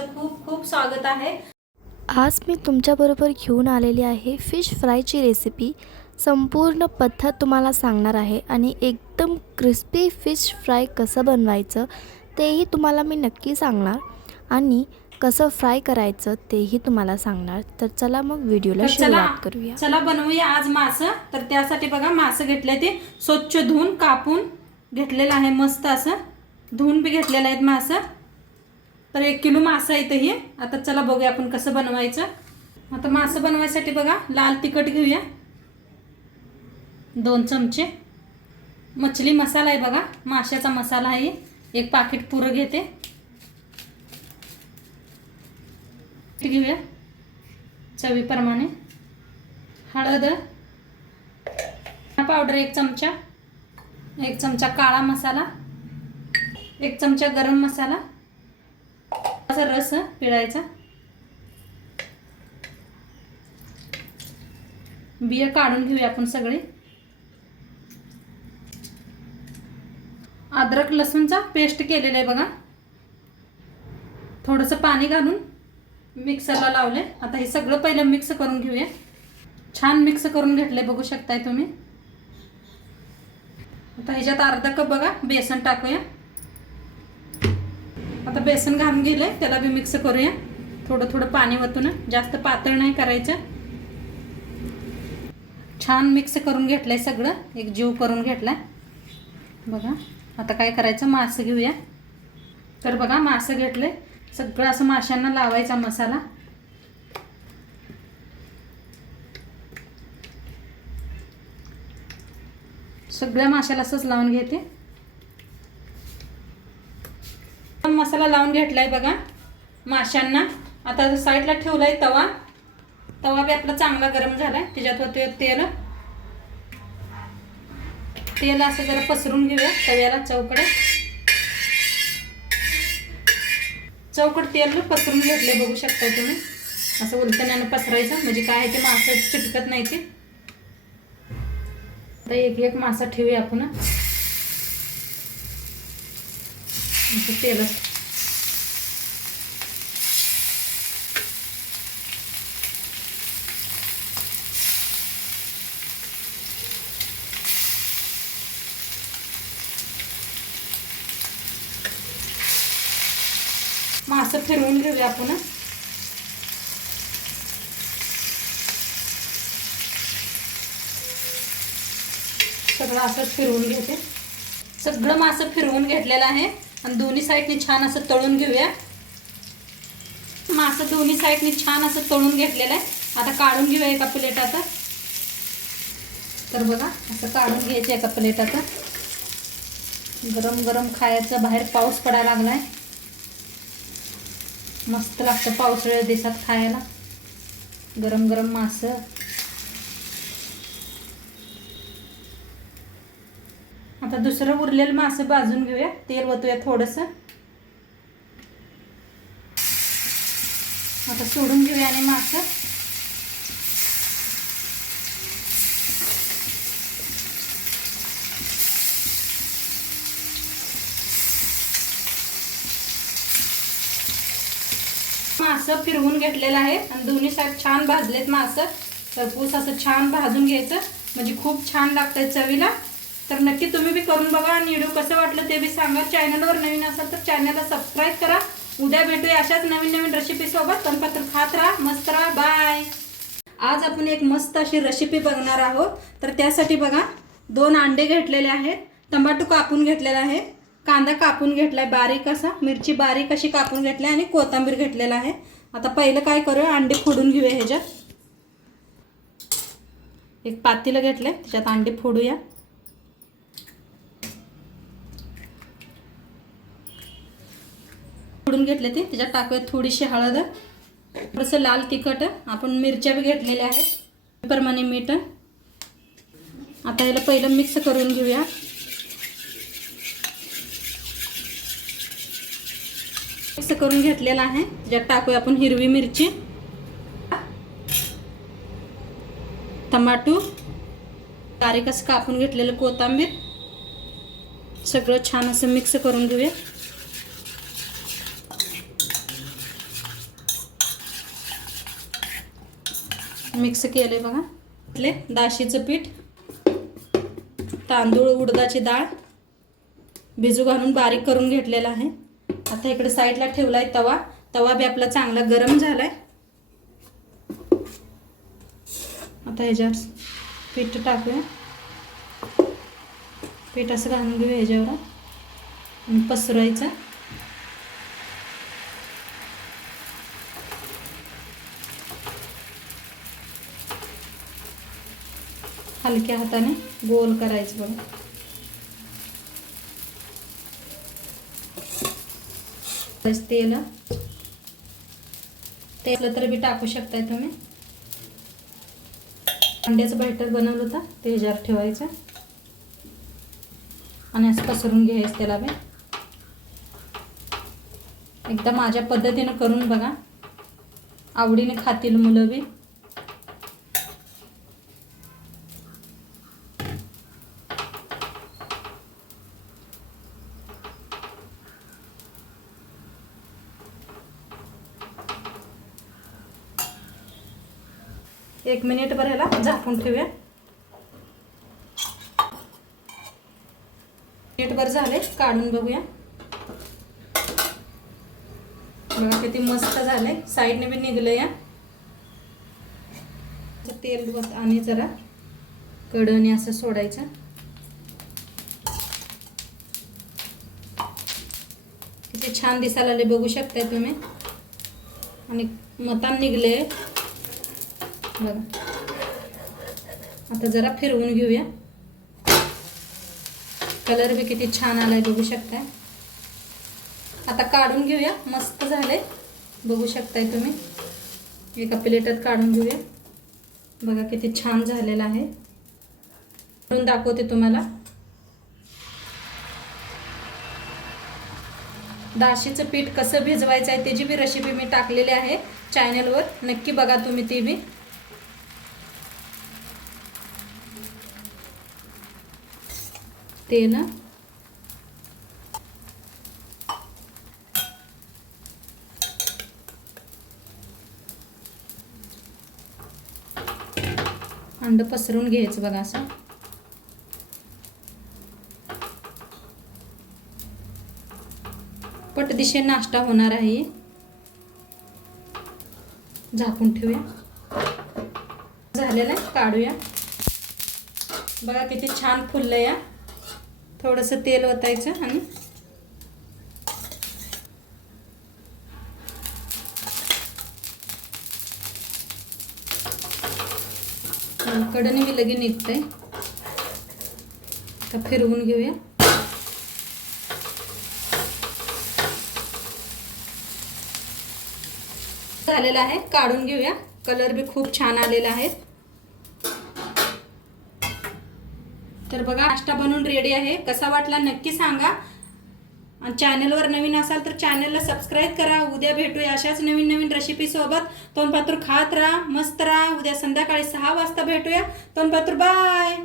तुमचं खूप खूप स्वागत आहे. आज मी तुमच्याबरोबर घेऊन आलेली आहे फिश फ्रायची रेसिपी. संपूर्ण पद्धत तुम्हाला सांगणार आहे आणि एकदम क्रिस्पी फिश फ्राय कसं बनवायचं तेही तुम्हाला मी नक्की सांगणार. आणि कसं फ्राय करायचं तेही तुम्हाला सांगणार. तर चला मग व्हिडिओला सुरुवात करूया. चला बनवूया आज मास. तर त्यासाठी बघा मास घेतले ते स्वच्छ धुवून कापून घेतलेलं आहे मस्त असं. धुवून बी घेतलेलं आहेत मास. तर एक किलो मासा इथं हे. आता चला बघूया आपण कसं बनवायचं. आता मासं बनवायसाठी बघा लाल तिखट घेऊया. दोन चमचे. मछली मसाला आहे बघा माशाचा मसाला आहे. एक पाकिट पुरं घेते. घेऊया. चवीप्रमाणे. हळद. पावडर एक चमचा. एक चमचा काळा मसाला. एक चमचा गरम मसाला. असा रस पिळायचा. बिया काढून घेऊया आपण सगळे. अद्रक लसूणचा पेस्ट केलेला आहे बघा. थोडंसं पाणी घालून मिक्सरला लावले आता हे सगळं पहिलं मिक्स करून घेऊया. छान मिक्स करून घेतलंय बघू शकताय तुम्ही. आता ह्याच्यात अर्धा कप बघा बेसन टाकूया. आता बेसन घालून आहे त्याला बी मिक्स करूया. थोडं थोडं पाणी वतून. जास्त पातळ नाही करायचं. छान मिक्स करून घेतलं आहे सगळं. एक जीव करून घेतला बघा आता काय करायचं? मासं घेऊया. तर बघा मासं घेतले सगळं असं माशांना लावायचा मसाला. सगळ्या माशाला असंच लावून घेते. मसाला लावून घेतला आहे बघा. माशांना. आता साईडला आहे तवा. तवा बी आपला चांगला गरम झाला आहे त्याच्यात होते तेल. तेल असं जरा पसरून घेऊया तव्याला चौकडे चौकट तेल पसरून घेतले बघू शकता तुम्ही. असं उलटण्यानं पसरायचं. म्हणजे काय आहे ते मासं चिटकत नाही ते. आता एक एक मासा ठेवूया आपण. तेलच तेल मासं फिरवून घेऊया आपण सगळं असं फिरवून घेते. सगळं मासं फिरवून घेतलेलं आहे. आणि दोन्ही साईडने छान असं तळून घेऊया. मासं दोन्ही साईडने छान असं तळून घेतलेलं आहे. आता काढून घेऊया एका प्लेटात. तर बघा असं काढून घ्यायचं एका प्लेटात. गरम गरम खायचं. बाहेर पाऊस पडायला लागलाय. मस्त लागतं पावसाळ्या दिवसात खायला. गरम गरम मासं. आता दुसरं उरलेलं मासं भाजून घेऊया. तेल वतूया थोडंसं. आता सोडून घेऊया आणि मासं. मासं फिरवून घेतलेलं आहे. आणि दोन्ही साईड छान भाजलेत मासं. तर पूस असं छान भाजून घ्यायचं. म्हणजे खूप छान लागतंय चवीला. तर नक्की तुम्ही बी करून बघा. आणि व्हिडिओ कसं वाटलं ते बी सांगा. चॅनलवर नवीन असाल तर चॅनलला सबस्क्राईब करा. उद्या भेटूया अशाच नवीन नवीन रेसिपीसोबत तनपत्र खात राहा. मस्त राहा. बाय आज आपण एक मस्त अशी रेसिपी बघणार आहोत. तर त्यासाठी बघा दोन अंडे घेतलेले आहेत. टमाटो कापून घेतलेला आहे. कांदा कापून घेतलाय बारीक असा. मिरची बारीक अशी कापून घेतली आणि कोथिंबीर घेतलेला आहे. आता पहिलं काय करूया? अंडी फोडून घेऊया ह्याच्यात. एक पातीला घेतलं आहे त्याच्यात अंडी फोडूया. फोडून घेतले ते त्याच्यात टाकूया थोडीशी हळद. थोडंसं लाल तिखट. आपण मिरच्या बी घेतलेल्या आहेत. प्रमाणे मीठ. आता याला पहिलं मिक्स करून घेऊया. मिक्स करून घेतलेलं आहे. ज्यात टाकूया आपण हिरवी मिरची टमाटो बारीक असं कापून घेतलेलं कोथिंबीर सगळं छान असं मिक्स करून घेऊया. मिक्स केले बघा. आपले दाशीचं पीठ तांदूळ उडदाची डाळ भिजू घालून बारीक करून घेतलेलं आहे. आता इकडे साईडला ठेवला आहे तवा. तवा बी आपला चांगला गरम झाला आहे आता ह्याच्यावर पीठ टाकूया. पीठ असं घालून घेऊ ह्याच्यावर. आणि पसरायचं. हलक्या हाताने गोल करायचं बघा. तेल. तेल तर बी टाकू शकताय तुम्ही. अंड्याचं बॅटर बनवलं होतं ते ह्याच्यावर ठेवायचं. आणि असं पसरून घ्यायचं त्याला बी. एकदा माझ्या पद्धतीनं करून बघा. आवडीने खातील मुलं बी. एक मिनिटभर ह्याला झाकून ठेवूया. मिनिटभर झाले काढून बघूया. बघा किती मस्त झाले साईडने बी निघलं या तेल आणि जरा कडणी असं सोडायचं. किती छान दिसायला आले बघू शकताय तुम्ही. आणि मतान निघले बघा. आता जरा फिरवून घेऊया. कलर बी किती छान आलाय बघू शकताय. आता काढून घेऊया मस्त झाले बघू शकताय तुम्ही. एका प्लेटात काढून घेऊया. बघा किती छान झालेलं आहे. करून दाखवते तुम्हाला. दाशीचं पीठ कसं भिजवायचं आहे त्याची बी रेसिपी मी टाकलेली आहे चॅनलवर नक्की बघा तुम्ही ती बी. तेल अंड पसरून घ्यायचं बघा असं. पटदिशे नाश्ता होणार आहे. झाकून ठेवूया. झालेलं आहे काढूया. बघा किती छान फुललं या थोडंसं तेल ओतायचं आणि कडणी मी लगे निघतंय. आता फिरवून घेऊया. झालेलं आहे काढून घेऊया. कलर बी खूप छान आलेला आहे. तर बघा नाश्ता बनवून रेडी आहे. कसा वाटला नक्की सांगा. आणि चॅनलवर नवीन असाल तर चॅनलला सबस्क्राईब करा. उद्या भेटूया अशाच नवीन नवीन रेसिपीसोबत तोंडपातूर खात राहा मस्त राहा. उद्या संध्याकाळी सहा वाजता भेटूया. तोंडपातूर बाय